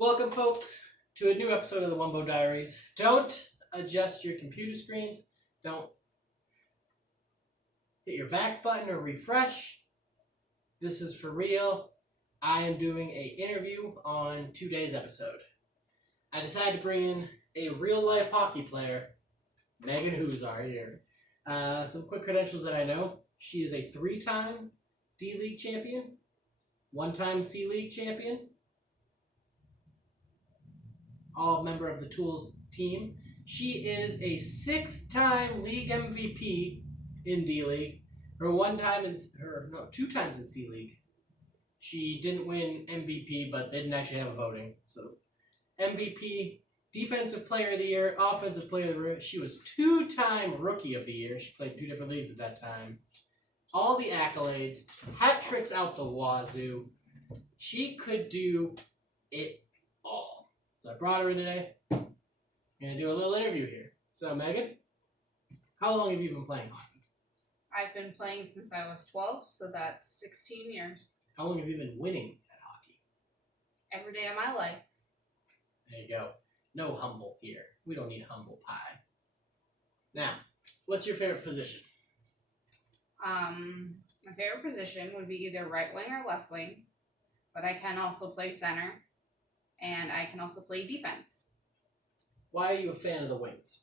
Welcome, folks, to a new episode of the Wumbo Diaries. Don't adjust your computer screens. Don't hit your back button or refresh. This is for real. I am doing an interview on today's episode. I decided to bring in a real-life hockey player, Megan Huzar here. Some quick credentials that I know. She is a 3-time D-League champion, 1-time C-League champion, all member of the Tools team. She is a 6-time league MVP in D-League. 2 times in C-League. She didn't win MVP, but they didn't actually have a voting. So MVP, Defensive Player of the Year, Offensive Player of the Year. She was 2-time Rookie of the Year. She played 2 different leagues at that time. All the accolades, hat tricks out the wazoo. She could do it all. So I brought her in today. I'm going to do a little interview here. So, Megan, how long have you been playing hockey? I've been playing since I was 12, so that's 16 years. How long have you been winning at hockey? Every day of my life. There you go. No humble here. We don't need humble pie. Now, what's your favorite position? My favorite position would be either right wing or left wing, but I can also play center, and I can also play defense. Why are you a fan of the wings?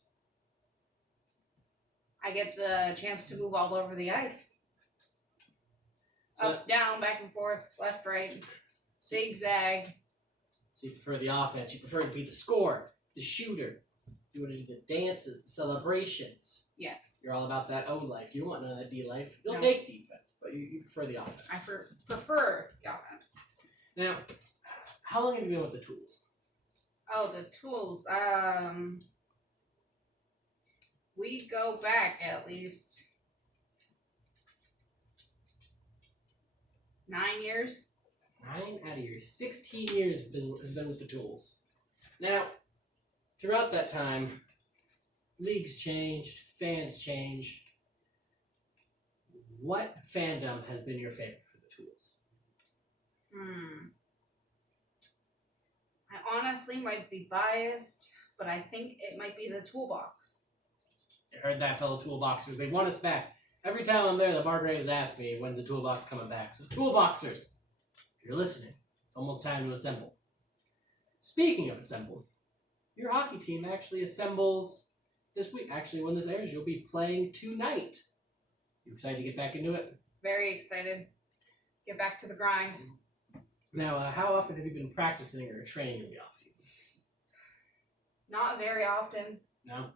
I get the chance to move all over the ice. So, Up, down, back and forth, left, right, zigzag. So you prefer the offense. You prefer to be the scorer, the shooter. You want to do the dances, the celebrations. Yes. You're all about that O life. You don't want none of that D life. You'll No. take defense, but you prefer the offense. I prefer the offense. Now, how long have you been with the Tools? Oh, the Tools. We go back at least 9 years. 9 out of your 16 years has been with the Tools. Now, throughout that time, leagues changed, fans changed. What fandom has been your favorite for the Tools? I honestly might be biased, but I think it might be the Toolbox. I heard that, fellow Toolboxers. They want us back. Every time I'm there, the Margraves ask me, when's the Toolbox coming back? So, Toolboxers, if you're listening, it's almost time to assemble. Speaking of assemble, your hockey team actually assembles this week. Actually, when this airs, you'll be playing tonight. You excited to get back into it? Very excited. Get back to the grind. Now, how often have you been practicing or training in the offseason? Not very often. No?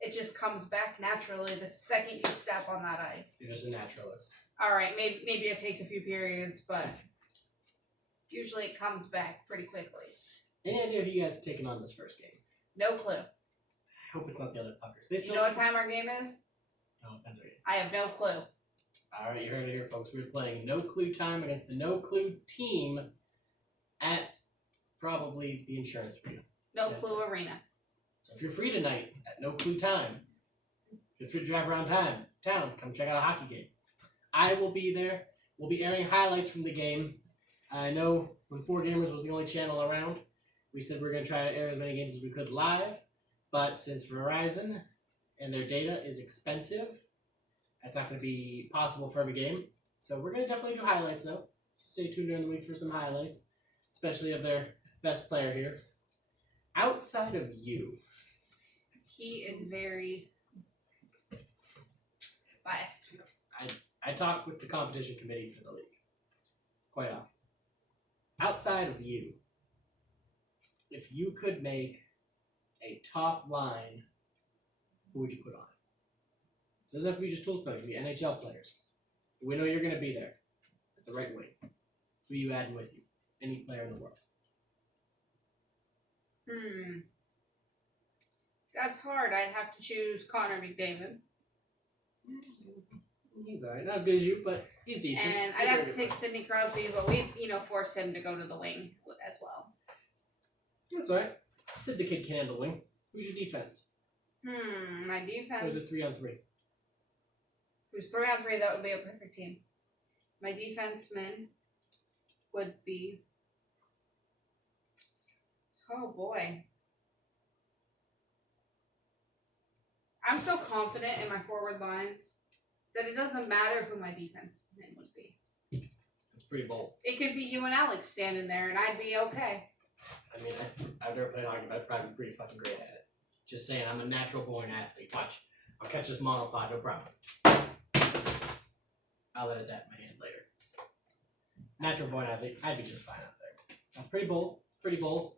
It just comes back naturally the second you step on that ice. You're just a naturalist. Alright, maybe it takes a few periods, but usually it comes back pretty quickly. Any idea if you guys have taken on this first game? No clue. I hope it's not the other puckers. You know what time our game is? No, depends on you. I have no clue. Alright, you heard it here, folks. We're playing No Clue time against the No Clue team at probably the insurance arena. No Clue Arena. So if you're free tonight at No Clue time, feel free to drive around town, come check out a hockey game. I will be there. We'll be airing highlights from the game. I know when 4Gamers was the only channel around, we said we were going to try to air as many games as we could live, but since Verizon and their data is expensive, that's not going to be possible for every game. So we're going to definitely do highlights, though. So stay tuned during the week for some highlights, especially of their best player here. Outside of you, He is very biased. I talk with the competition committee for the league quite often. Outside of you, if you could make a top line, who would you put on it? It doesn't have to be just Tools players, it could be NHL players. We know you're going to be there at the right way. Who are you adding with you? Any player in the world. That's hard. I'd have to choose Connor McDavid. He's alright. Not as good as you, but he's decent. And I'd have to take Sidney Crosby, but we, forced him to go to the wing as well. That's alright. Sid the kid can handle wing. Who's your defense? My defense. Or is it 3-on-3? If it was 3-on-3, that would be a perfect team. My defenseman would be Oh boy. I'm so confident in my forward lines that it doesn't matter who my defense man would be. It's pretty bold. It could be you and Alex standing there and I'd be okay. I mean, I've never played hockey, but I'd probably be pretty fucking great at it. Just saying, I'm a natural born athlete. Watch. I'll catch this monopod, no problem. I'll let it dap my hand later. Natural born athlete, I'd be just fine out there. That's pretty bold. It's pretty bold.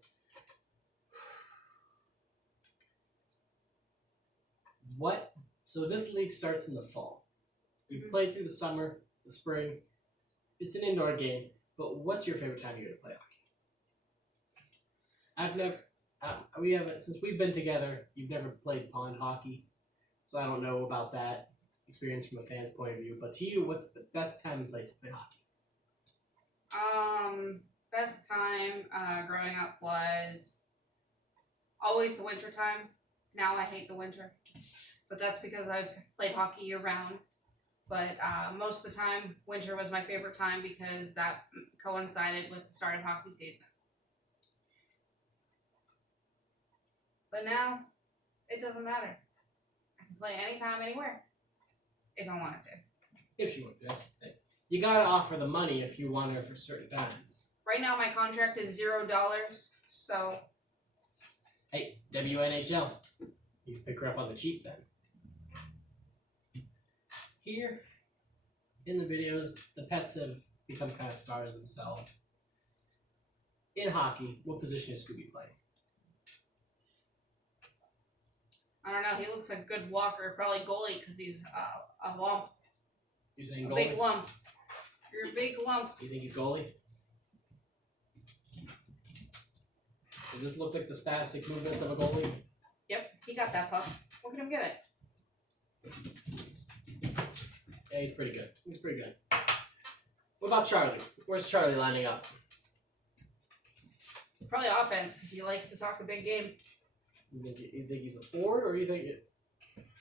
What? So this league starts in the fall. We've played through the summer, the spring. It's an indoor game, but what's your favorite time of year to play hockey? I've never. We haven't since we've been together. You've never played pond hockey, so I don't know about that experience from a fan's point of view. But to you, what's the best time and place to play hockey? Best time growing up was always the winter time. Now I hate the winter, but that's because I've played hockey year round. But most of the time, winter was my favorite time because that coincided with the start of hockey season. But now, it doesn't matter. I can play anytime, anywhere, if I wanted to. If you want to, that's the thing. You gotta offer the money if you want it for certain times. Right now, my contract is $0, so... Hey, WNHL. You can pick her up on the cheap then. Here, in the videos, the pets have become kind of stars themselves. In hockey, what position is Scooby playing? I don't know, he looks like a good walker, probably goalie, because he's a lump. You saying A goalie? big lump. You're a big lump. You think he's goalie? Does this look like the spastic movements of a goalie? Yep, he got that puck. Look at him get it. Yeah, he's pretty good. He's pretty good. What about Charlie? Where's Charlie lining up? Probably offense, because he likes to talk a big game. You think he's a forward, or you think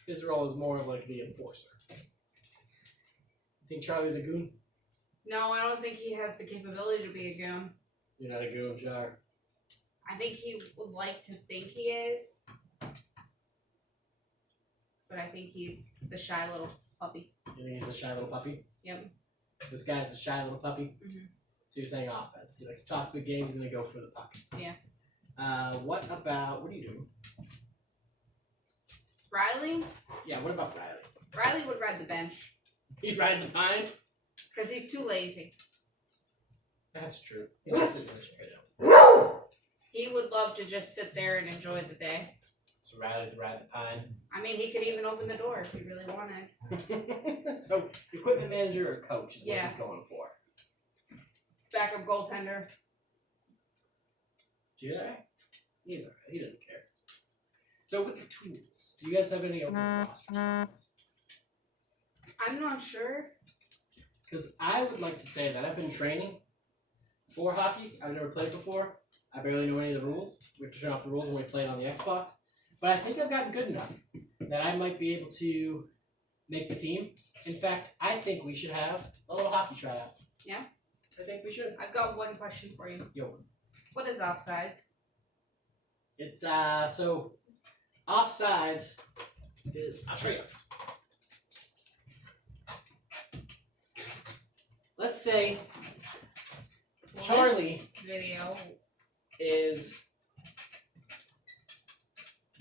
his role is more of like the enforcer? You think Charlie's a goon? No, I don't think he has the capability to be a goon. You're not a goon, Jar. I think he would like to think he is. But I think he's the shy little puppy. You think he's a shy little puppy? Yep. This guy's a shy little puppy? Mm-hmm. So you're saying offense. He likes to talk big games and then go for the puck. Yeah. What are you doing? Riley? Yeah, what about Riley? Riley would ride the bench. He'd ride the pine? Because he's too lazy. That's true. He's just sitting in the chair now. He would love to just sit there and enjoy the day. So Riley's ride the pine. I mean, he could even open the door if he really wanted. So, equipment manager or coach is what Yeah. he's going for. Backup goaltender. Do you know that? He's alright. He doesn't care. So with the tools, do you guys have any open roster spots? I'm not sure. Because I would like to say that I've been training for hockey. I've never played before. I barely know any of the rules. We have to turn off the rules when we play it on the Xbox. But I think I've gotten good enough that I might be able to make the team. In fact, I think we should have a little hockey tryout. Yeah? I think we should. I've got one question for you. Yo. What is offsides? It's, so, offsides is, I'll show you. Let's say Charlie Video. is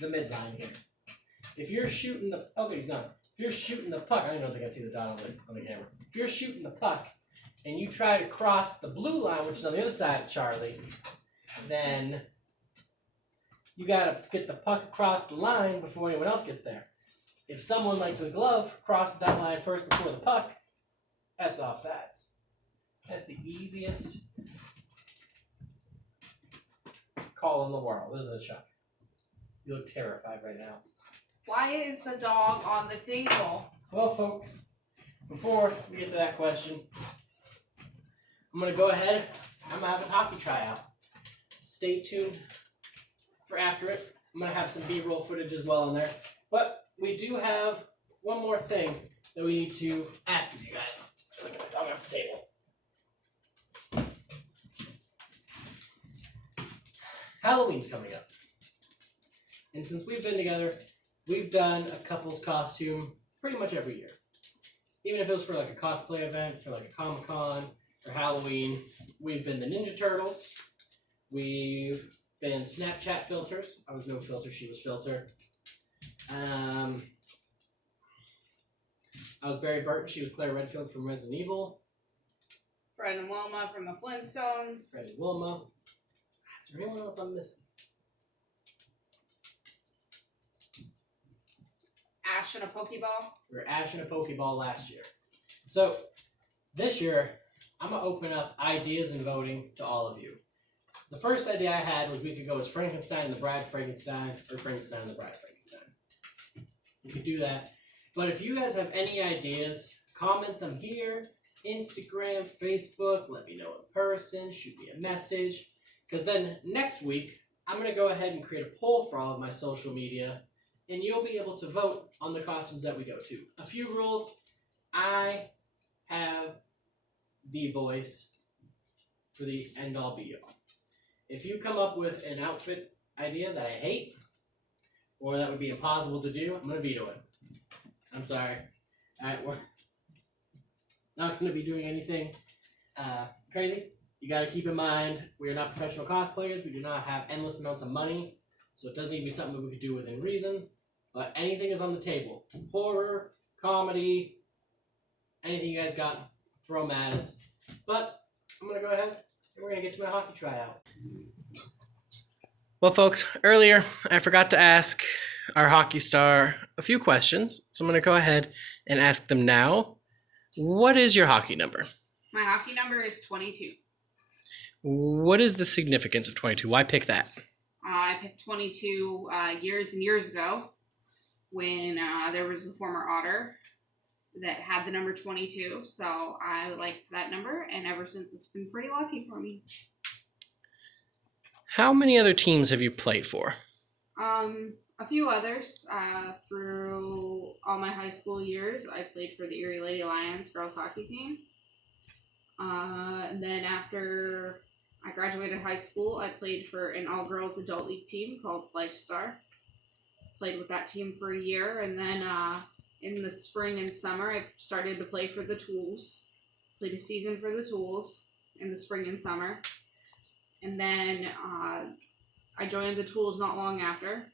the midline here. If you're shooting the, okay, he's not. If you're shooting the puck, I don't know if they can see the dot on the camera. If you're shooting the puck and you try to cross the blue line, which is on the other side of Charlie, then you gotta get the puck across the line before anyone else gets there. If someone like the glove crosses that line first before the puck, that's offsides. That's the easiest call in the world, isn't it, Chuck? You look terrified right now. Why is the dog on the table? Well, folks, before we get to that question, I'm going to go ahead. I'm going to have a hockey tryout. Stay tuned for after it. I'm going to have some B-roll footage as well in there. But we do have one more thing that we need to ask of you guys. Look at the dog off the table. Halloween's coming up. And since we've been together, we've done a couple's costume pretty much every year. Even if it was for like a cosplay event, for like a Comic-Con, or Halloween, we've been the Ninja Turtles. We've been Snapchat filters. I was no filter, she was filter. I was Barry Burton, she was Claire Redfield from Resident Evil. Fred and Wilma from the Flintstones. Fred and Wilma. Is there anyone else I'm missing? Ash and a Pokeball. We were Ash and a Pokeball last year. So, this year, I'm going to open up ideas and voting to all of you. The first idea I had was we could go as Frankenstein and the Bride Frankenstein, or Frankenstein and the Bride Frankenstein. We could do that. But if you guys have any ideas, comment them here, Instagram, Facebook, let me know in person, shoot me a message. Because then next week, I'm going to go ahead and create a poll for all of my social media, and you'll be able to vote on the costumes that we go to. A few rules. I have the voice for the end-all be-all. If you come up with an outfit idea that I hate, or that would be impossible to do, I'm going to veto it. I'm sorry. Alright, we're not going to be doing anything crazy. You got to keep in mind, we are not professional cosplayers. We do not have endless amounts of money, so it does need to be something that we could do within reason. But anything is on the table. Horror, comedy, anything you guys got, throw them at us. But I'm going to go ahead and we're going to get to my hockey tryout. Well, folks, earlier I forgot to ask our hockey star a few questions, so I'm going to go ahead and ask them now. What is your hockey number? My hockey number is 22. What is the significance of 22? Why pick that? I picked 22 years and years ago when there was a former Otter that had the number 22. So I liked that number, and ever since it's been pretty lucky for me. How many other teams have you played for? A few others. Through all my high school years, I played for the Erie Lady Lions girls hockey team. And then after I graduated high school, I played for an all-girls adult league team called LifeStar. Played with that team for a year, and then in the spring and summer, I started to play for the Tools. Played a season for the Tools in the spring and summer. And then I joined the Tools not long after.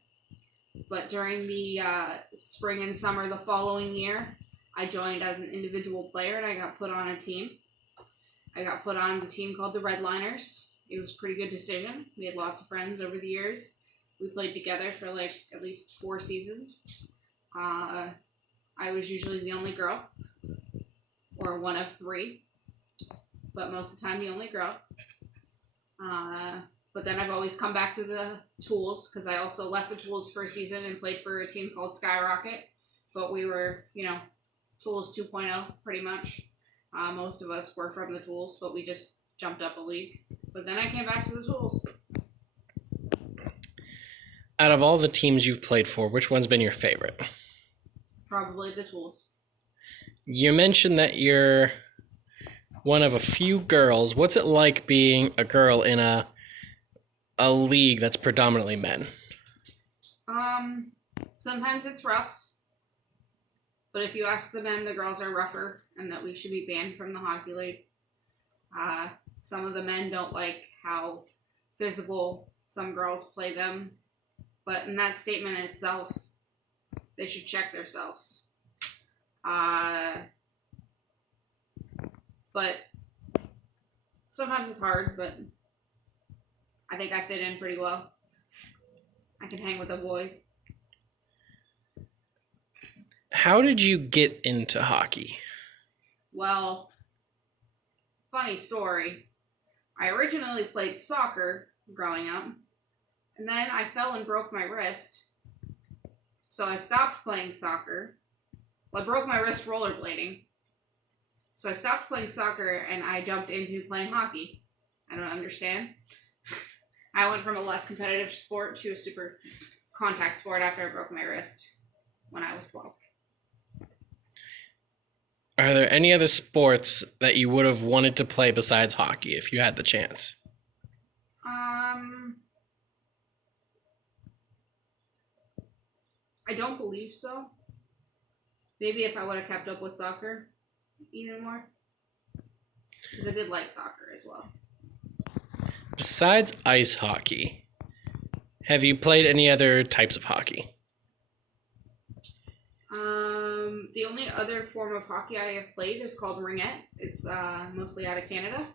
But during the spring and summer the following year, I joined as an individual player, and I got put on a team. I got put on the team called the Redliners. It was a pretty good decision. We had lots of friends over the years. We played together for like at least 4 seasons. I was usually the only girl, or one of 3, but most of the time the only girl. But then I've always come back to the Tools, because I also left the Tools for a season and played for a team called Skyrocket. But we were, Tools 2.0 pretty much. Most of us were from the Tools, but we just jumped up a league. But then I came back to the Tools. Out of all the teams you've played for, which one's been your favorite? Probably the Tools. You mentioned that you're one of a few girls. What's it like being a girl in a league that's predominantly men? Sometimes it's rough. But if you ask the men, the girls are rougher, and that we should be banned from the hockey league. Some of the men don't like how physical some girls play them. But in that statement itself, they should check themselves. But sometimes it's hard, but I think I fit in pretty well. I can hang with the boys. How did you get into hockey? Well, funny story. I originally played soccer growing up, and then I fell and broke my wrist. So I stopped playing soccer. Well, I broke my wrist rollerblading. So I stopped playing soccer, and I jumped into playing hockey. I don't understand. I went from a less competitive sport to a super contact sport after I broke my wrist when I was 12. Are there any other sports that you would have wanted to play besides hockey if you had the chance? I don't believe so. Maybe if I would have kept up with soccer even more. Because I did like soccer as well. Besides ice hockey, have you played any other types of hockey? The only other form of hockey I have played is called ringette. It's mostly out of Canada.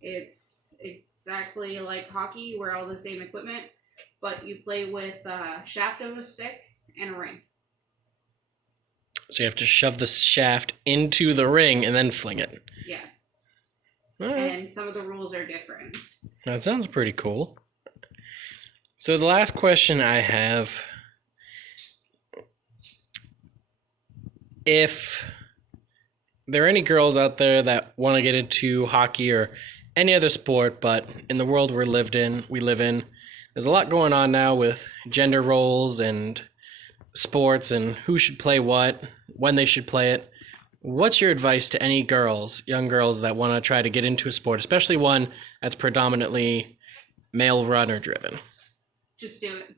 It's exactly like hockey. You wear all the same equipment, but you play with a shaft of a stick and a ring. So you have to shove the shaft into the ring and then fling it. Yes. All right. And some of the rules are different. That sounds pretty cool. So the last question I have, if there are any girls out there that want to get into hockey or any other sport, but in the world we live in, there's a lot going on now with gender roles and sports and who should play what, when they should play it. What's your advice to any girls, young girls that want to try to get into a sport, especially one that's predominantly male runner driven? Just do it.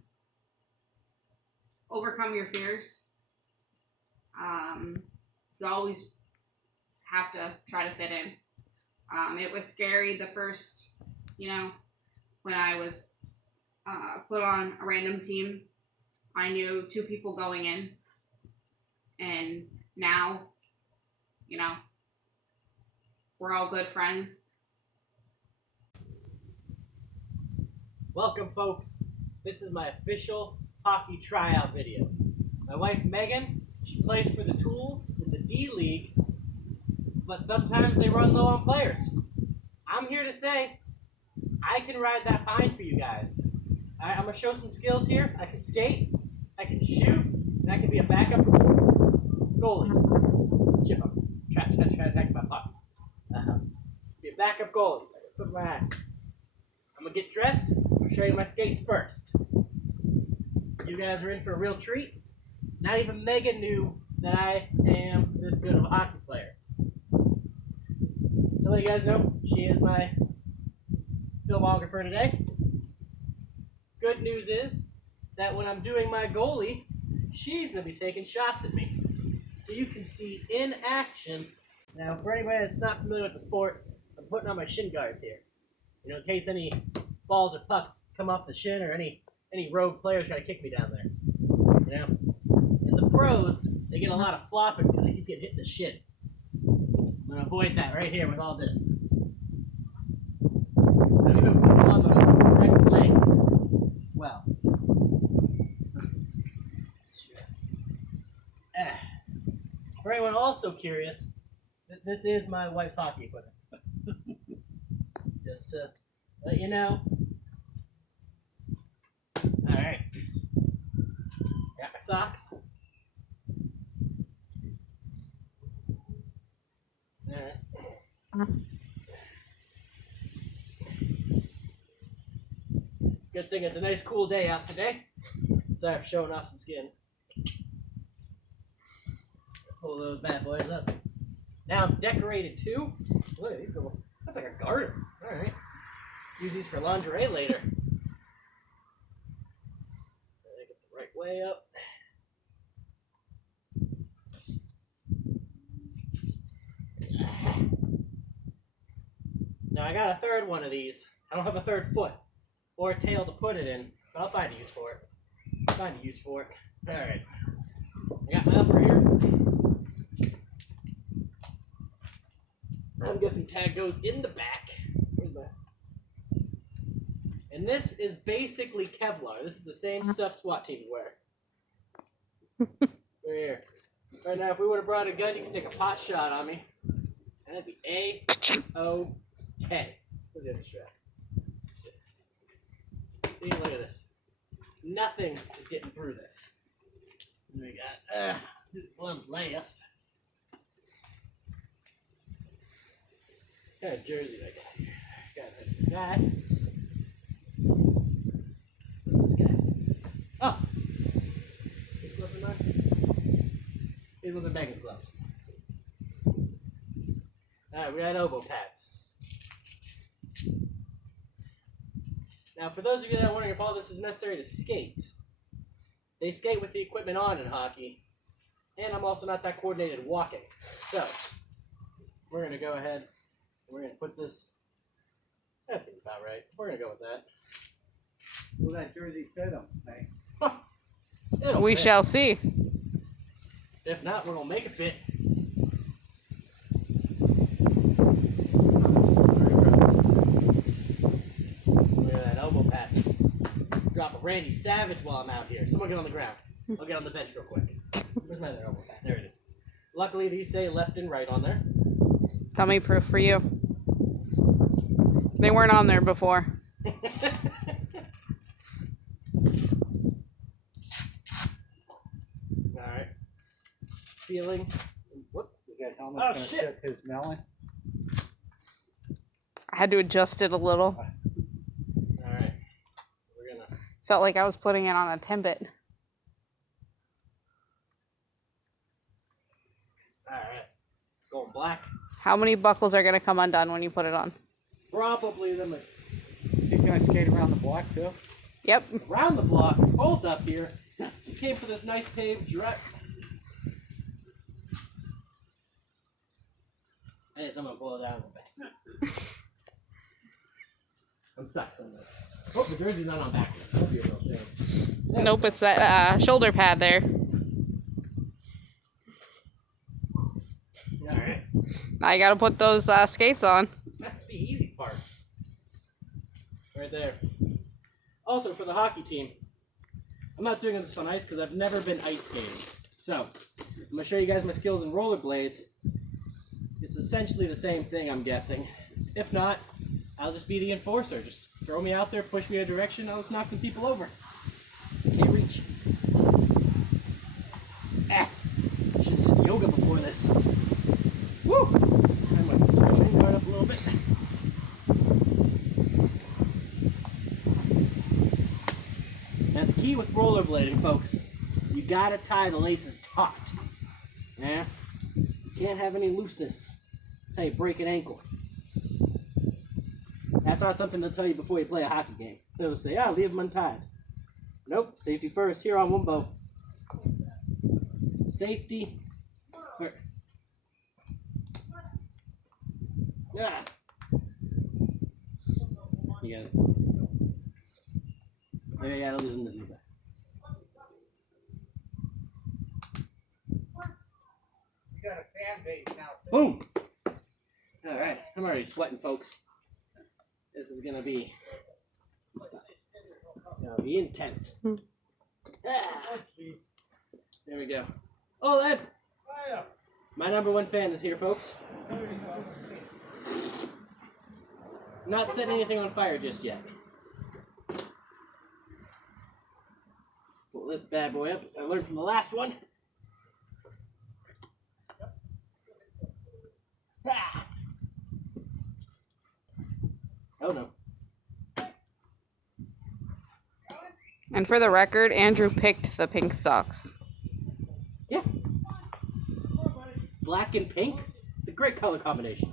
Overcome your fears. You always have to try to fit in. It was scary the first, when I was put on a random team. I knew 2 people going in, and now, we're all good friends. Welcome, folks. This is my official hockey tryout video. My wife, Megan, she plays for the Tools in the D League, but sometimes they run low on players. I'm here to say I can ride that pine for you guys. All right, I'm going to show some skills here. I can skate, I can shoot, and I can be a backup goalie. Chip up. Try to attack my puck. Be a backup goalie. Put my eye. I'm going to get dressed. I'll show you my skates first. You guys are in for a real treat. Not even Megan knew that I am this good of a hockey player. To let you guys know, she is my filmographer today. Good news is that when I'm doing my goalie, she's going to be taking shots at me. So you can see in action. Now, for anybody that's not familiar with the sport, I'm putting on my shin guards here. In case any balls or pucks come off the shin or any rogue players try to kick me down there. And the pros, they get a lot of flopping because they keep getting hit in the shin. I'm going to avoid that right here with all this. I'm even putting them on the back legs. Well. For anyone also curious, this is my wife's hockey equipment. Just to let you know. Alright. Got my socks. Alright. Good thing it's a nice cool day out today. Sorry for showing off some skin. Pull those bad boys up. Now I'm decorated too. Look at these little. That's like a garter. Alright. Use these for lingerie later. Get the right way up. Now I got a third one of these. I don't have a third foot or a tail to put it in, but I'll find a use for it. Alright. I got my upper here. I'm guessing tag goes in the back. Where's my... And this is basically Kevlar. This is the same stuff SWAT teams wear. Right here. Right now, if we would have brought a gun, you could take a pot shot on me. And it'd be A-O-K. Look at the strap. See, look at this. Nothing is getting through this. And we got, gloves last. What kind of jersey I got here? Got a guy. What's this guy? Oh! These gloves are mine. These ones are Megan's gloves. Alright, we got elbow pads. Now, for those of you that are wondering if all this is necessary to skate, they skate with the equipment on in hockey. And I'm also not that coordinated walking. So, we're going to go ahead and we're going to put this. That seems about right. We're going to go with that. Will that jersey fit him? Hey. It'll We fit. shall see. If not, we're going to make it fit. Look at that elbow pad. Drop a Randy Savage while I'm out here. Someone get on the ground. I'll get on the bench real quick. Where's my other elbow pad? There it is. Luckily, these say left and right on there. Dummy proof for you. They weren't on there before. Alright. Feeling. Whoop. Is that helmet Oh, gonna shit. fit his melon? I had to adjust it a little. Alright. We're gonna. Felt like I was putting it on a Timbit. Alright. Going black. How many buckles are going to come undone when you put it on? Probably them Is he gonna skate around the block too? Yep. around the block, both up here. We came for this nice paved drive. Hey, someone pull it down a little bit. I'm stuck somewhere. Hope the jersey's not on backwards. That'd be a real shame. Nope, it's that shoulder pad there. Alright. Now you got to put those skates on. That's the easy part. Right there. Also, for the hockey team, I'm not doing this on ice because I've never been ice skating. So, I'm going to show you guys my skills in rollerblades. It's essentially the same thing, I'm guessing. If not, I'll just be the enforcer. Just throw me out there, push me in a direction, I'll just knock some people over. Can't reach. Ah! Should've did yoga before this. Woo! I'm going to push my guard up a little bit. Now the key with rollerblading, folks, you gotta tie the laces taut. Yeah? You can't have any looseness. That's how you break an ankle. That's not something they'll tell you before you play a hockey game. They'll say, oh, leave them untied. Nope, safety first here on Wumbo. Safety. Where? Ah. You got it. Maybe I gotta loosen the zebra. You got a fan base now. Boom! Alright, I'm already sweating, folks. This is gonna be intense. Ah, there we go. Oh, Ed! My number one fan is here, folks. Not setting anything on fire just yet. Pull this bad boy up. I learned from the last one. Ah. Oh no. And for the record, Andrew picked the pink socks. Yeah. Black and pink. It's a great color combination.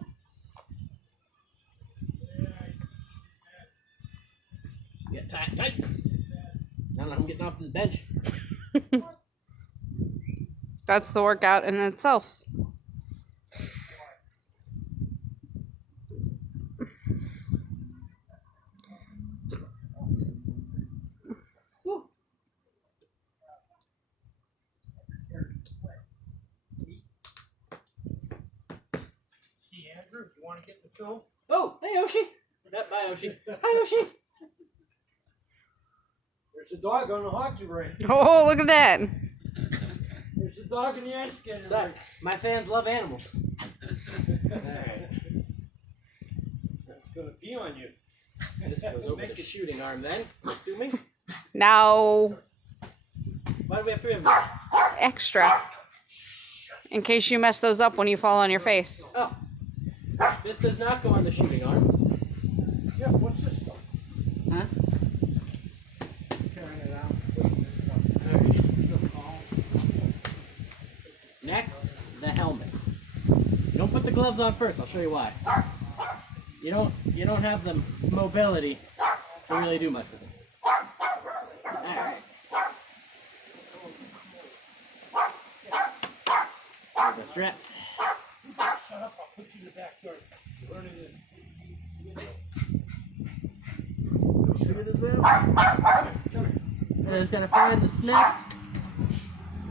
Get tight, tight. Now I'm getting off the bench. That's the workout in itself. Woo. See, Andrew, you want to get the film? Oh, hey Yoshi. Bye Yoshi. Hi Yoshi. There's a dog on the hockey rink. Oh, look at that. There's a dog in the ice skating Sorry, rink. my fans love animals. Alright. It's gonna pee on you. This goes over the shooting arm then, I'm assuming. Now, Why do we have three of them? extra. In case you mess those up when you fall on your face. Oh. This does not go on the shooting arm. Yeah, what's this stuff? Huh? Carrying it out. Putting this stuff. Next, the helmet. You don't put the gloves on first, I'll show you why. You don't have the mobility to really do much with it. Alright. the straps. Shut up, I'll put you in the backyard. Learning this. Figure this out. I just gotta find the snaps.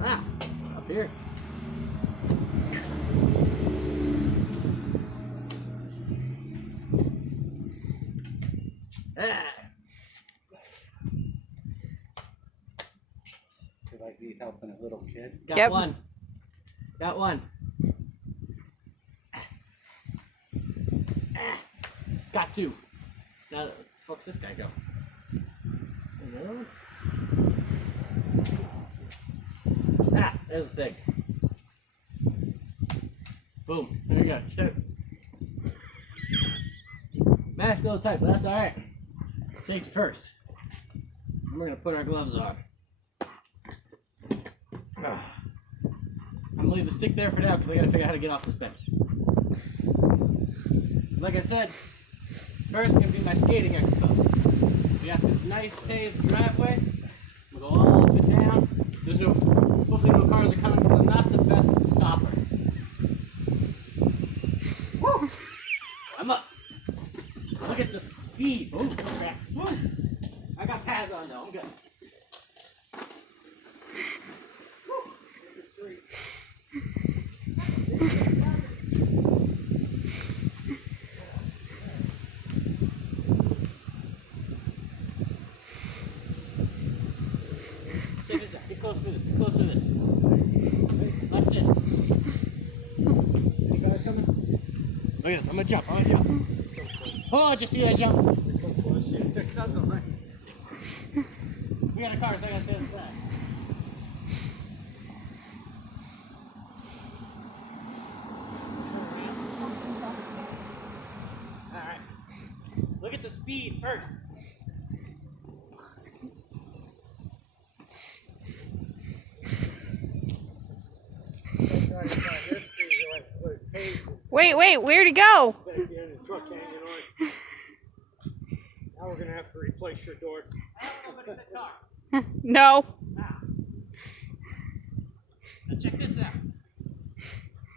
Wow, up here. Ah. So like me helping a little kid. Got Yep. one. Got one. Got two. Now, the fuck's this guy go? Another one? Ah, there's the thing. Boom. There you go. Two. Mask a little tight, but that's alright. Safety first. And we're gonna put our gloves on. Ah. I'm gonna leave the stick there for now because I gotta figure out how to get off this bench. Like I said, first gonna be my skating expo. We got this nice paved driveway. We'll go all up and down. There's no, hopefully no cars are coming because I'm not the best stopper. Woo! I'm up. Look at the speed. Oh, crap. Woo. I got pads on though. I'm good. Check this out. Get close to this. Get close to this. Watch this. Any guys coming? Look at this. I'm gonna jump. I'm gonna jump. Oh, did you see that jump? We got a car, so I gotta stay on the side. Alright. Look at the speed first. Wait, where'd he go? Back there in the truck hanging on. Now we're gonna have to replace your door. I don't know if it's a car. No. Now check this out.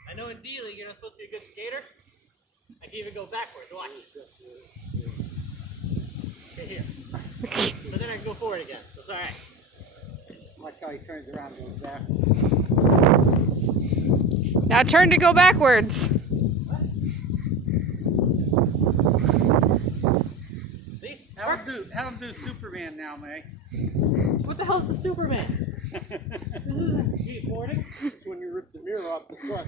I know in D League you're not supposed to be a good skater. I can even go backwards. Watch. Okay, here. But then I can go forward again. So it's alright. Watch how he turns around and goes back. Now turn to go backwards. See? Have him do Superman now, May. What the hell's the Superman? This isn't skateboarding. It's when you rip the mirror off the front.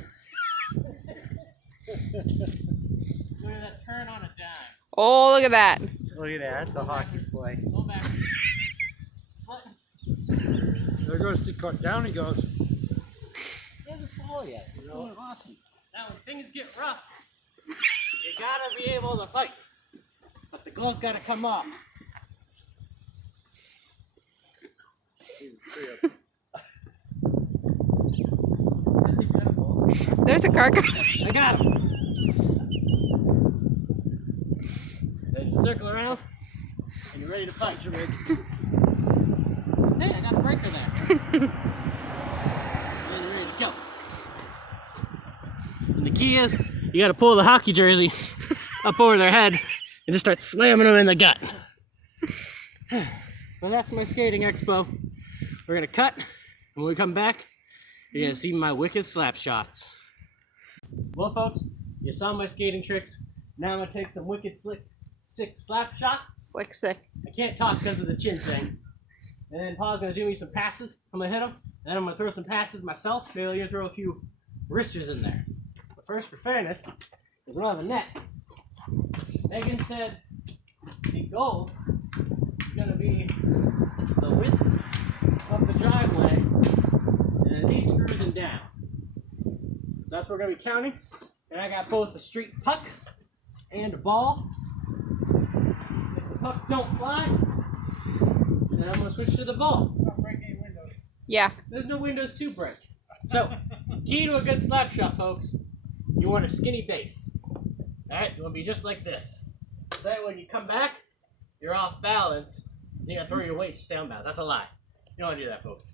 Look at that turn on a dime. Oh, look at that. Look at that. That's a hockey play. Go back. What? There goes the car. Down he goes. He hasn't fallen yet. He's doing awesome. Now when things get rough, you gotta be able to fight. But the gloves gotta come off. There's a car. I got him. Then you circle around, and you're ready to fight. You're ready. Hey, I got a breaker there. And you're ready to go. And the key is, you gotta pull the hockey jersey up over their head and just start slamming them in the gut. Well, that's my skating expo. We're gonna cut, and when we come back, you're gonna see my wicked slap shots. Well, folks, you saw my skating tricks. Now I'm gonna take some wicked sick slap shots. Slick sick. I can't talk because of the chin thing. And then Paul's gonna do me some passes. I'm gonna hit him, and then I'm gonna throw some passes myself. Maybe I'm gonna throw a few wristers in there. But first, for fairness, because we don't have a net, Megan said the goal is gonna be the width of the driveway, and then these screws and down. So that's what we're gonna be counting. And I got both a street puck and a ball. If the puck don't fly, then I'm gonna switch to the ball. Don't break any windows. Yeah. There's no windows to break. So, key to a good slap shot, folks, you want a skinny base. Alright, you wanna be just like this. So that when you come back, you're off balance, and you gotta throw your weight to stay on balance. That's a lie. You don't wanna do that, folks.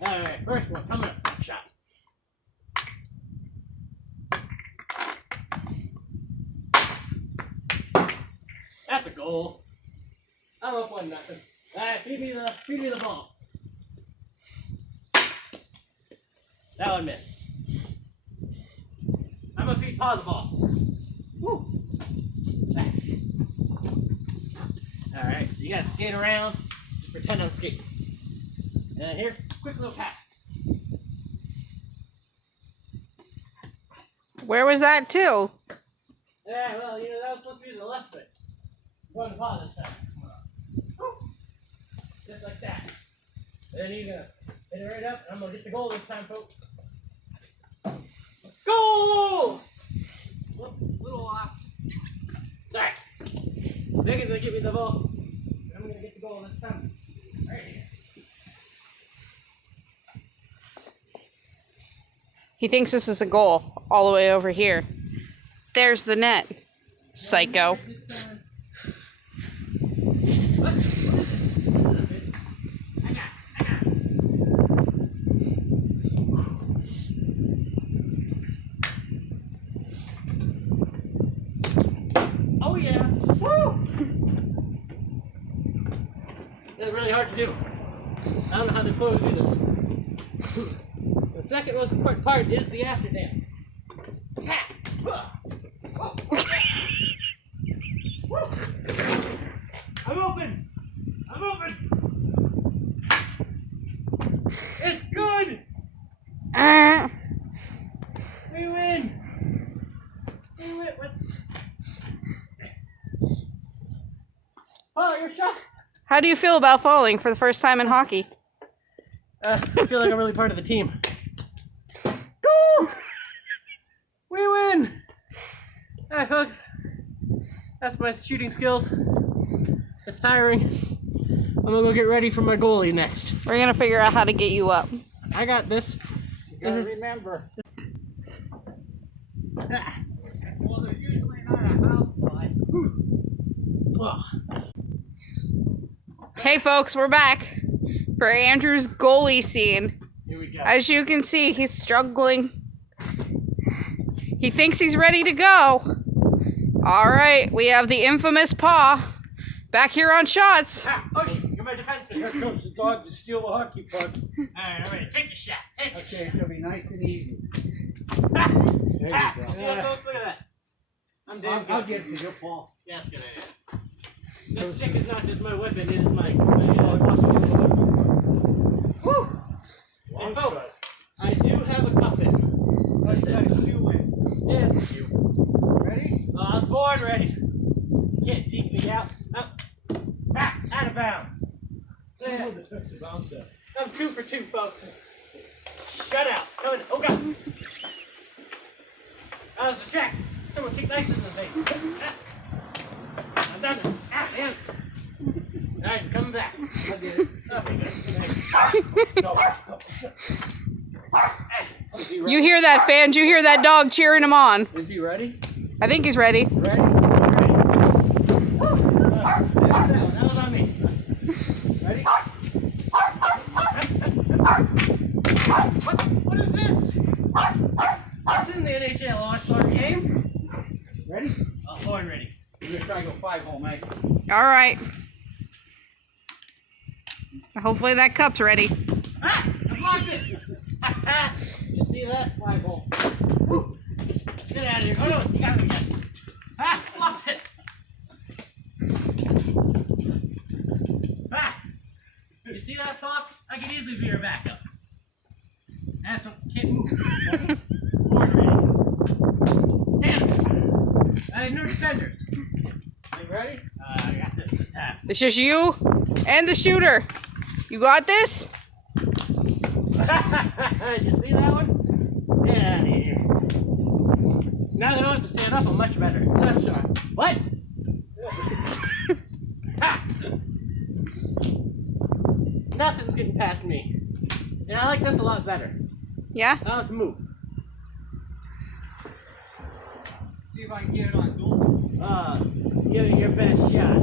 Alright, first one, coming up, slap shot. That's a goal. I'm up 1-0. Alright, feed me the ball. That one missed. I'm gonna feed Pa the ball. Woo. Alright, so you gotta skate around, just pretend I'm skating. And then here, quick little pass. Where was that to? Yeah, well, you know, that was supposed to be the left foot. Going to Pa this time. Woo. Just like that. And then you're gonna hit it right up, and I'm gonna get the goal this time, folks. Goal! Whoop, little off. Sorry. Megan's gonna give me the ball. I'm gonna get the goal this time. Right here. He thinks this is a goal all the way over here. There's the net. Psycho. What? What is it? I got it. Oh yeah! Woo! It's really hard to do. I don't know how the pros do this. The second most important part is the after dance. Pass! I'm open! I'm open! It's good! We win! We win! What? Oh, your shot! How do you feel about falling for the first time in hockey? I feel like I'm really part of the team. Go! We win! Alright, folks. That's my shooting skills. It's tiring. I'm gonna go get ready for my goalie next. We're gonna figure out how to get you up. I got this. You gotta remember. Well, there's usually not a house fly. Hey folks, we're back for Andrew's goalie scene. Here we go. As you can see, he's struggling. He thinks he's ready to go. All right, we have the infamous Pa back here on shots. Oh, you're my defenseman. Here comes the dog to steal the hockey puck. Alright, I'm ready. Take the shot. Take the Okay, it'll be nice and easy. shot. There you go. See that, folks? Look at that. I'm damn good. I'll get it to you, Paul. Yeah, that's a good idea. This stick is not just my weapon, it is my Woo! And folks, I do have a cup in. That's that shoe in. Yeah, it's a shoe. Ready? I was born ready. Can't teach me out. Up. Out of bounds. Yeah. Oh, that's a bounce out. I'm 2 for 2, folks. Shut out. Coming. Oh, God. I was distracted. Someone kicked ice in the face. I'm done. Damn. Alright, I'm coming back. I'll get it. Okay, No. You hear that, fans? You hear that dog cheering him on? Is he ready? I think he's ready. Ready? That was on me. Ready? What is this? This isn't the NHL All-Star game. Ready? Born ready. We're gonna try to go 5 hole, Mike. All right. Hopefully that cup's ready. I blocked it. Did you see that? 5 hole. Woo. Get out of here. Oh, no, you got me again. Blocked it. You see that, Fox? I could easily be your backup. Asshole, can't move. Born ready. Damn. I have no defenders. You ready? I got this time. It's just you and the shooter. You got this? Did you see that one? Get out of here. Now that I don't have to stand up, I'm much better. Slap shot. What? Ha! Nothing's getting past me. And I like this a lot better. Yeah? I don't have to move. See if I can get it on goal. Give it your best shot.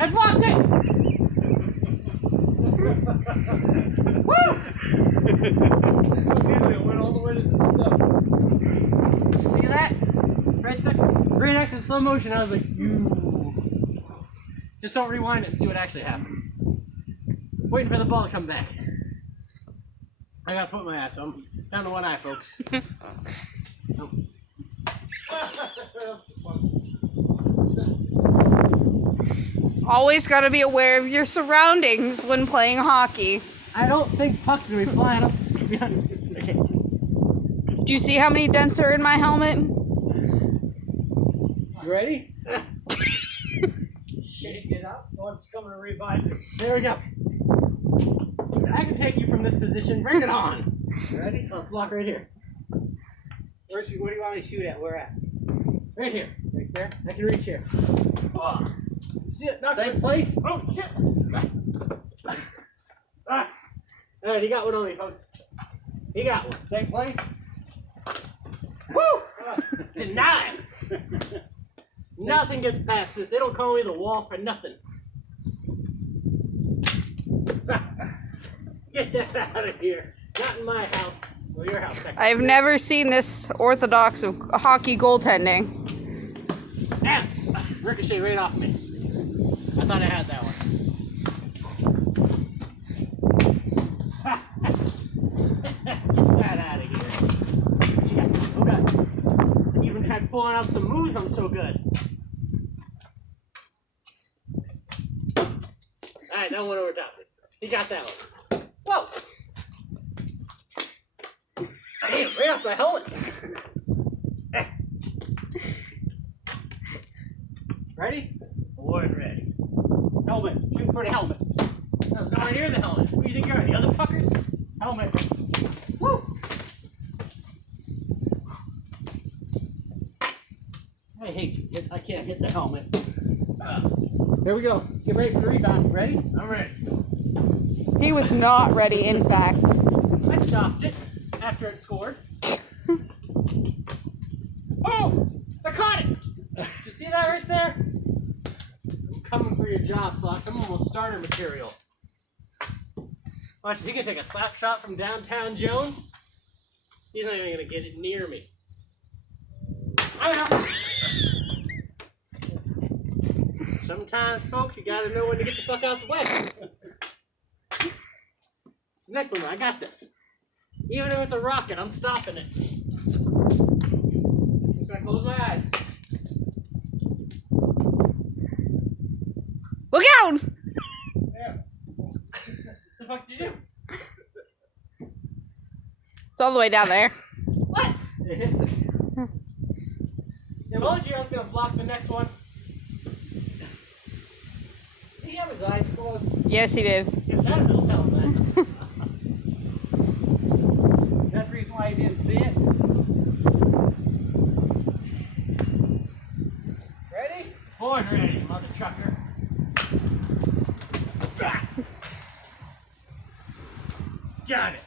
I blocked it! Woo! Okay, it went all the way to the stuff. Did you see that? Right there? Right next to slow motion, I was like, "Ooh." Just don't rewind it and see what actually happened. Waiting for the ball to come back. I got to put my ass, so I'm down to one eye, folks. Nope. Always got to be aware of your surroundings when playing hockey. I don't think puck's gonna be flying up. Okay. Do you see how many dents are in my helmet? You ready? Shake it up. One's coming to revive you. There we go. I can take you from this position. Bring it on. Ready? I'll block right here. What do you want me to shoot at? Where at? Right here. Right there. I can reach here. Oh. See it? Knock Same it. place? Oh, shit. Ah. All right, he got one on me, folks. He got one. Same place? Woo! Denied. Nothing gets past this. They don't call me the wall for nothing. Get that out of here. Not in my house. Well, your house. I've never seen this orthodox of hockey goaltending. Damn! Ricochet right off me. I thought I had that one. Get that out of here. Oh god. I even tried pulling out some moves, I'm so good. Alright, that one over top. He got that one. Whoa! Damn, right off my helmet. Ready? Board ready. Helmet. Shoot for the helmet. No, nowhere near the helmet. Who do you think you are? The other fuckers? Helmet. Woo! I hate you. I can't hit the helmet. Here we go. Get ready for the rebound. Ready? I'm ready. He was not ready, in fact. I stopped it after it scored. Oh! I caught it! Did you see that right there? I'm coming for your job, Fox. I'm almost starter material. Watch, he can take a slap shot from downtown Jones. He's not even gonna get it near me. Sometimes, folks, you gotta know when to get the fuck out the way. It's the next one, I got this. Even if it's a rocket, I'm stopping it. Just gonna close my eyes. Look out! Yeah. What the fuck did you do? It's all the way down there. What? It hit me. Yeah, well, I was gonna block the next one. Did he have his eyes closed? Yes, he did. Should have been telling that. That's the reason why you didn't see it? Ready? Born ready, mother trucker. Got it.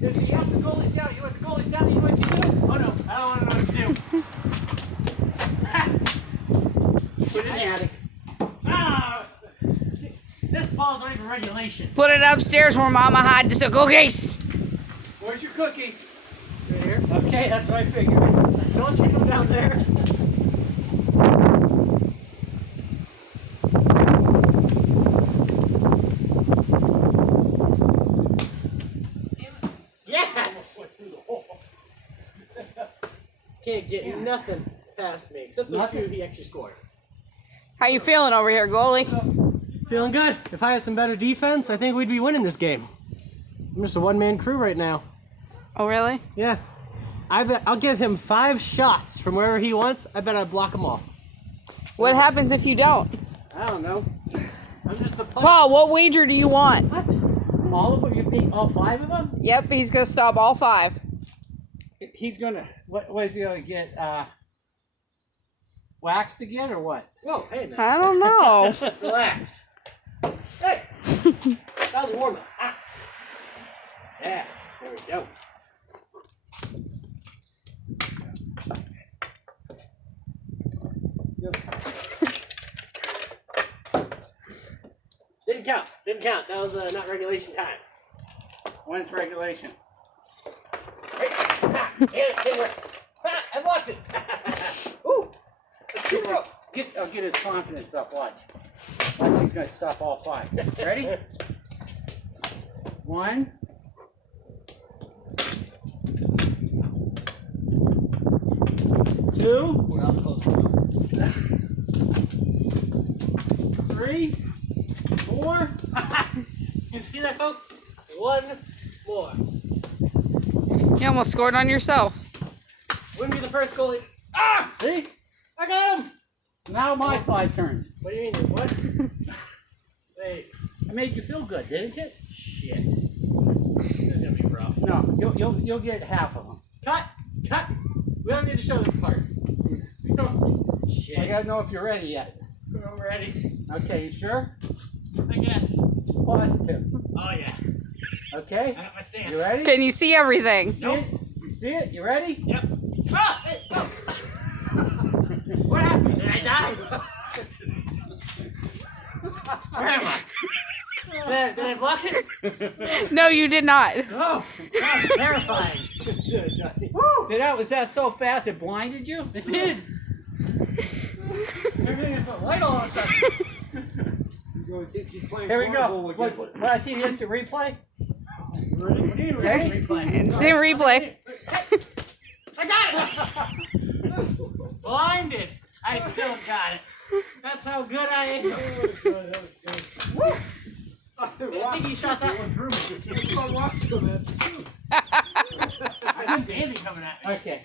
Does he have the goalie's down? You want the goalie's down? You know what to do? Oh no, I don't want to know what to do. Put it in the attic. Ah! This ball's not even regulation. Put it upstairs where Mama had just a cookies. Where's your cookies? Right here. Okay, that's what I figured. Don't you come down there. Yes! Can't get nothing past me except those few he actually scored. How you feeling over here, goalie? Feeling good. If I had some better defense, I think we'd be winning this game. I'm just a one-man crew right now. Oh, really? Yeah. I'll give him 5 shots from wherever he wants. I bet I'd block them all. What happens if you don't? I don't know. I'm just the player. Paul, what wager do you want? What? All of them? You beat all 5 of them? Yep, he's gonna stop all 5. He's gonna, what is he gonna get, waxed again or what? Whoa, hey man. I don't know. Relax. Hey! That was warm up. Ah. Yeah, there we go. Didn't count. Didn't count. That was not regulation time. When's regulation? Hey, ah, get it, get it. Ah. blocked it. Ooh. I'll get his confidence up. Watch. Watch, he's gonna stop all 5. Ready? 1. 2. We're out close. 3. 4. You see that, folks? 1 more. You almost scored on yourself. Wouldn't be the first goalie. Ah! See? I got him. Now my 5 turns. What do you mean? What? Wait. I made you feel good, didn't it? Shit. This is gonna be rough. No, you'll get half of them. Cut. We don't need to show this part. We don't. I Shit. gotta know if you're ready yet. I'm ready. Okay, you sure? I guess. Positive. Oh yeah. Okay. I got my stance. You ready? Can you see everything? See it? You see it? You ready? Yep. Ah! Hey, go. What happened? Did I die? Where am I? Did I block it? No, you did not. Oh, that was terrifying. Woo! Was that so fast it blinded you? It did. Everything just went white all of a sudden. Here we go. What I see the instant replay? Ready? What do you mean replay? Instant replay. Hey, I got it! Blinded. I still got it. That's how good I am. Woo! I think he shot that one through me. I didn't see anything coming at me. Okay.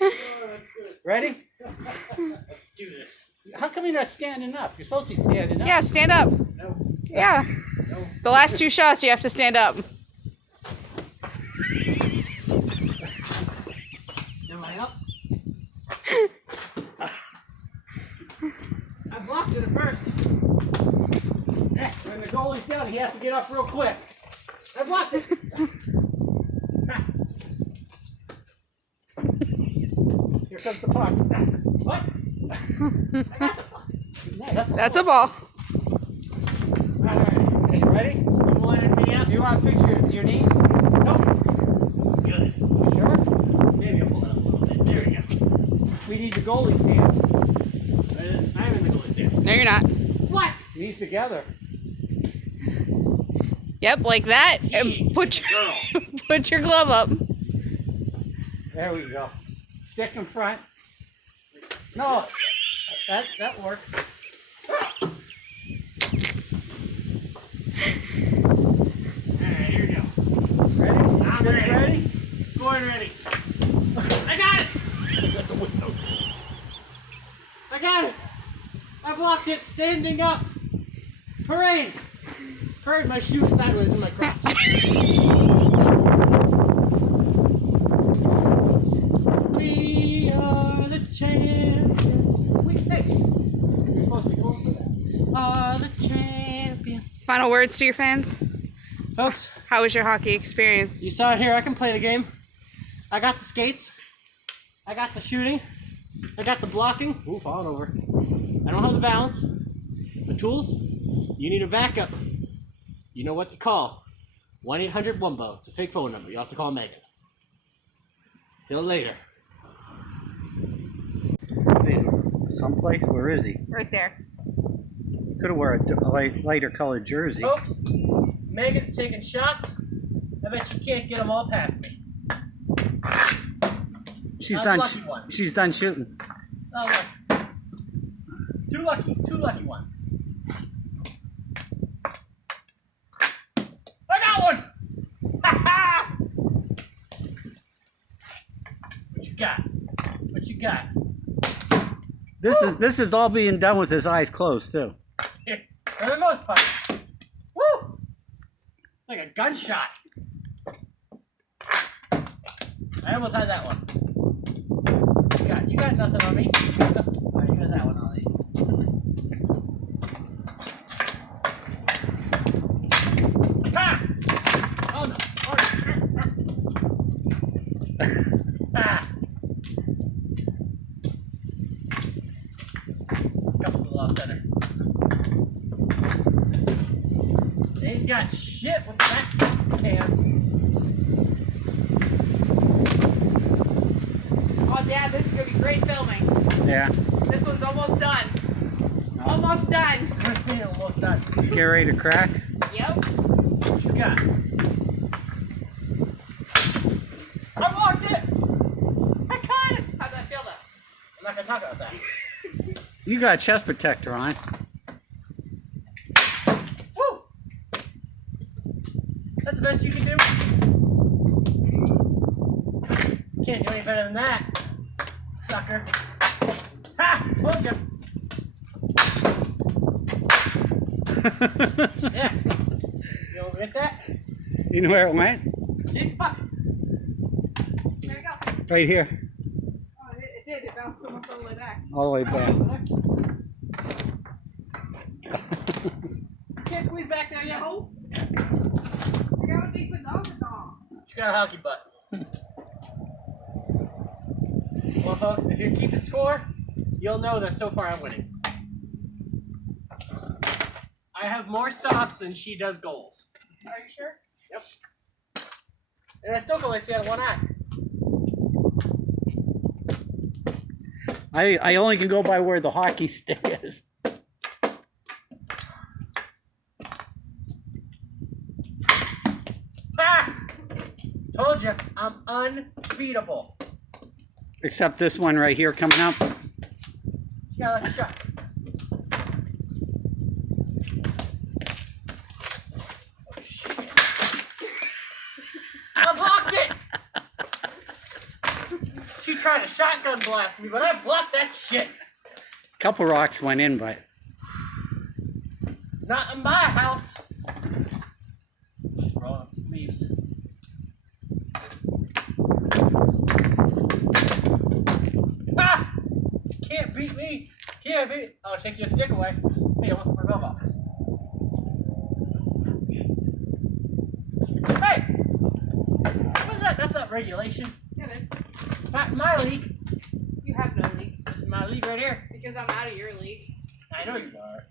Ready? Let's do this. How come you're not standing up? You're supposed to be standing up. Yeah, stand up. No. Yeah. The last 2 shots, you have to stand up. Am I up? I blocked it at first. When the goalie's down, he has to get up real quick. I blocked it. Here comes the puck. What? I got the puck. Yeah, That's a ball. Alright. Okay, you ready? You wanted me up? Do you want to fix your knee? Nope. Good. Sure. Maybe I'll pull it up a little bit. There we go. We need the goalie stance. I'm in the goalie stand. No, you're not. What? Knees together. Yep, like that. And put your glove up. There we go. Stick in front. No, that works. Alright, here we go. Ready? I'm ready. Ready? Going ready. I got it! I got it! I blocked it standing up. Hooray! Hurry, my shoe sideways in my crocs. We are the champions. Wait, hey. You're supposed to be going for that. Are the champions. Final words to your fans. Folks, How was your hockey experience? you saw it here. I can play the game. I got the skates. I got the shooting. I got the blocking. Ooh, falling over. I don't have the balance. The tools. You need a backup. You know what to call. 1-800-WUMBO. It's a fake phone number. You have to call Megan. Till later. Is he someplace? Where is he? Right there. He could have worn a lighter colored jersey. Folks, Megan's taking shots. I bet she can't get them all past me. She's Not done. lucky one. She's done shooting. Oh, look. Two lucky ones. I got one! Ha-ha! What you got? What you got? This is all being done with his eyes closed too. Here, for the most part. Woo! Like a gunshot. I almost had that one. You got nothing on me. You got that one on me. Ah! Oh no. Oh, no. Ah! Come to the lost center. They ain't got shit with that can. Oh, Dad, this is gonna be Great filming. Yeah. This one's almost done. Almost done. Almost done. You get ready to crack? Yep. What you got? I blocked it! I caught it! How'd that feel though? I'm not gonna talk about that. You got a chest protector on. Woo! That's the best you can do? Can't do any better than that, sucker. Ha! Told ya! Yeah. You don't get that? You know where it went? Big fuck. There we go. Right here. Oh, it did. It bounced almost all the way back. All the way back. Can't squeeze back there, you hoe. I got a big banana dog. You got a hockey butt. Well, folks, if you're keeping score, you'll know that so far I'm winning. I have more stops than she does goals. Are you sure? Yep. And I still can only see out of one eye. I only can go by where the hockey stick is. Ah! Told you, I'm unbeatable. Except this one right here coming up. You got like a shot. Oh, shit. I blocked it! She tried to shotgun blast me, but I blocked that shit. Couple rocks went in, but Not in my house. Roll up sleeves. Ah! Can't beat me. Can't beat. I'll take your stick away. Hey, I want some revolver. Hey! What's that? That's not regulation. Yeah, it is. Not in my league. You have no league. This is my league right here. Because I'm out of your league. I know you are.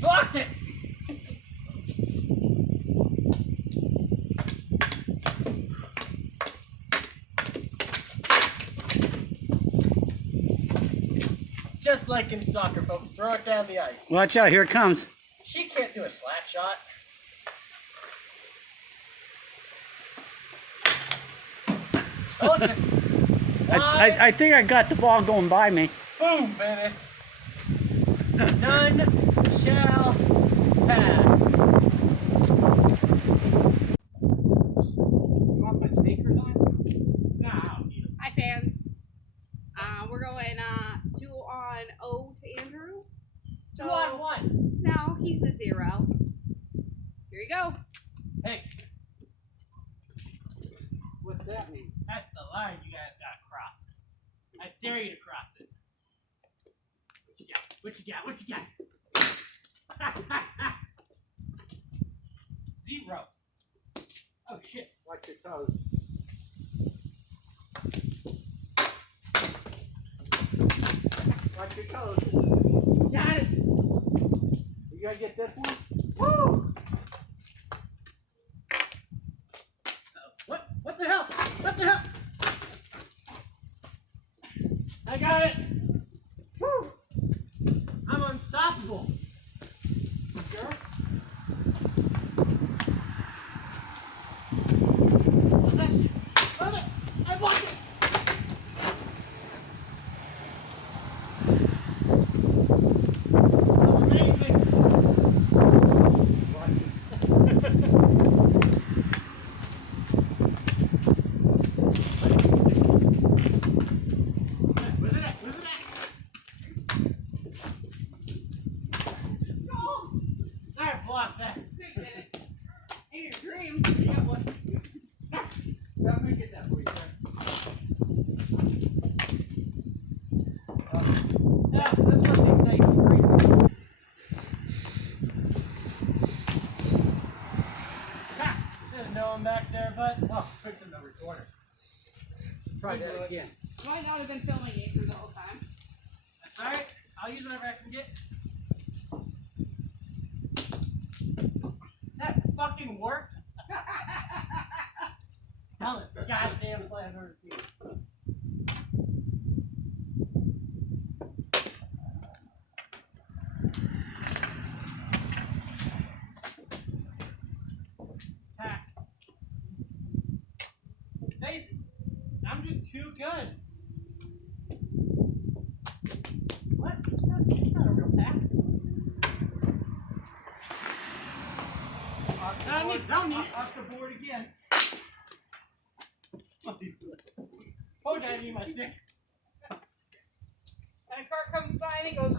Blocked it! Just like in soccer, folks, throw it down the ice. watch out, here it comes. She can't do a slap shot. Told you. I think I got the ball going by me. Boom, baby. None shall pass. You want my sneakers on? Nah, I don't need them. Hi, fans. We're going 2-0 to Andrew. So 2-on-1. no, he's a 0. Here you go. Hey. What's that mean? That's the line you guys gotta cross. I dare you to cross it. What you got? What you got? What you got? 0. Oh shit. Watch your toes. Watch your toes. Got it. You gotta get this one? Woo! What the hell? What the hell? I got it. Woo! I'm unstoppable. Sure. What's that shit? Oh, no. I blocked it. That was amazing. Where's it at? Where's it at? No! I blocked that. Big minute. In your dreams. You got one. Let me get that for you, sir. Yeah, that's what they say. Screen. Ha! There's no one back there, but fixing the recorder. Try that again. Might not have been filming Andrew the whole time. That's alright. I'll use whatever I can get. That fucking worked. Tell it. Goddamn plan I've ever seen. too good. What? That's not a real pack. Off the board again. Oh, I need my stick. And a car comes by and he goes.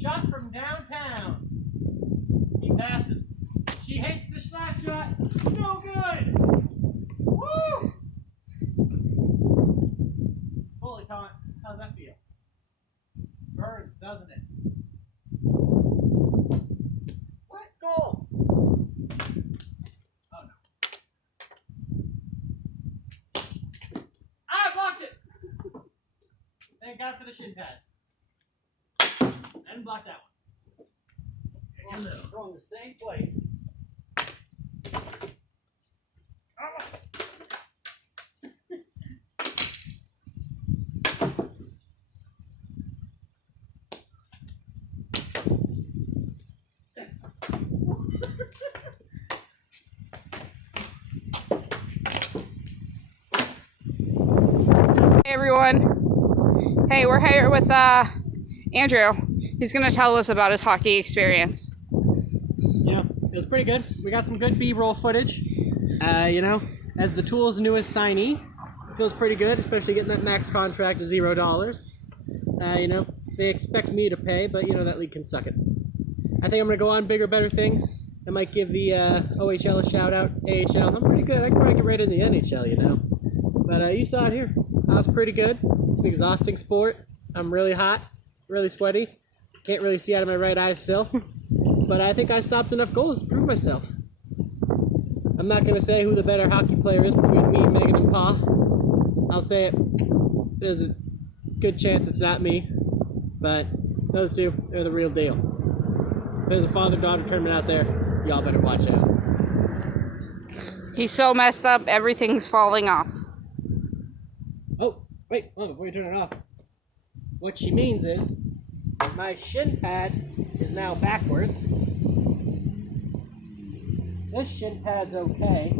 Shot from downtown. He passes. She hates the slap shot. No good. Woo! Holy taunt. How's that feel? Burns, doesn't it? What? Goal! Oh no. I blocked it! Thank God for the shin pads. And block that one. Going the same place. Hey everyone. Hey, we're here with Andrew. He's gonna tell us about his hockey experience. You know, it was pretty good. We got some good B-roll footage. You know, as the Tools' newest signee, it feels pretty good, especially getting that max contract of $0. You know, they expect me to pay, but you know that league can suck it. I think I'm gonna go on bigger, better things. I might give the OHL a shout out. AHL, I'm pretty good. I can probably get right in the NHL, you know. But you saw it here. I was pretty good. It's an exhausting sport. I'm really hot, really sweaty. Can't really see out of my right eye still. But I think I stopped enough goals to prove myself. I'm not going to say who the better hockey player is between me, Megan, and Pa. I'll say it. There's a good chance it's not me. But those two, they're the real deal. If there's a father-daughter tournament out there, y'all better watch out. He's so messed up, everything's falling off. Oh, wait, hold on, before you turn it off. What she means is, my shin pad is now backwards. This shin pad's okay.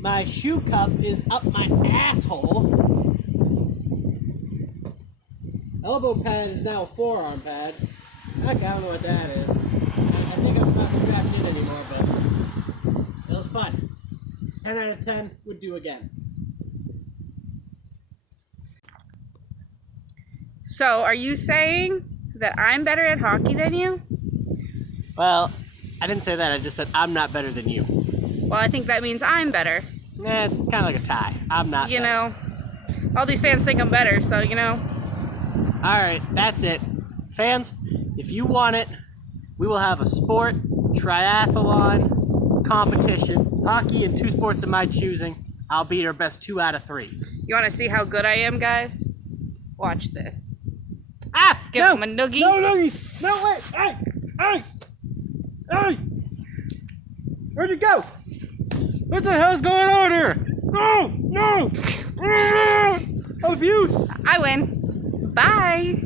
My shoe cup is up my asshole. Elbow pad is now a forearm pad. Heck, I don't know what that is. I think I'm not strapped in anymore, but it was fun. 10 out of 10 would do again. So, are you saying that I'm better at hockey than you? Well, I didn't say that. I just said I'm not better than you. Well, I think that means I'm better. It's kind of like a tie. I'm not You better. know, all these fans think I'm better, so, you know. All right, that's it. Fans, if you want it, we will have a sport, triathlon, competition, hockey, and 2 sports of my choosing. I'll beat her best 2 out of 3. You want to see how good I am, guys? Watch this. Ah! Give no! him a noogie. No noogies! No, wait! Hey! Hey! Hey! Where'd you go? What the hell's going on here? No! No! Abuse! I win. Bye.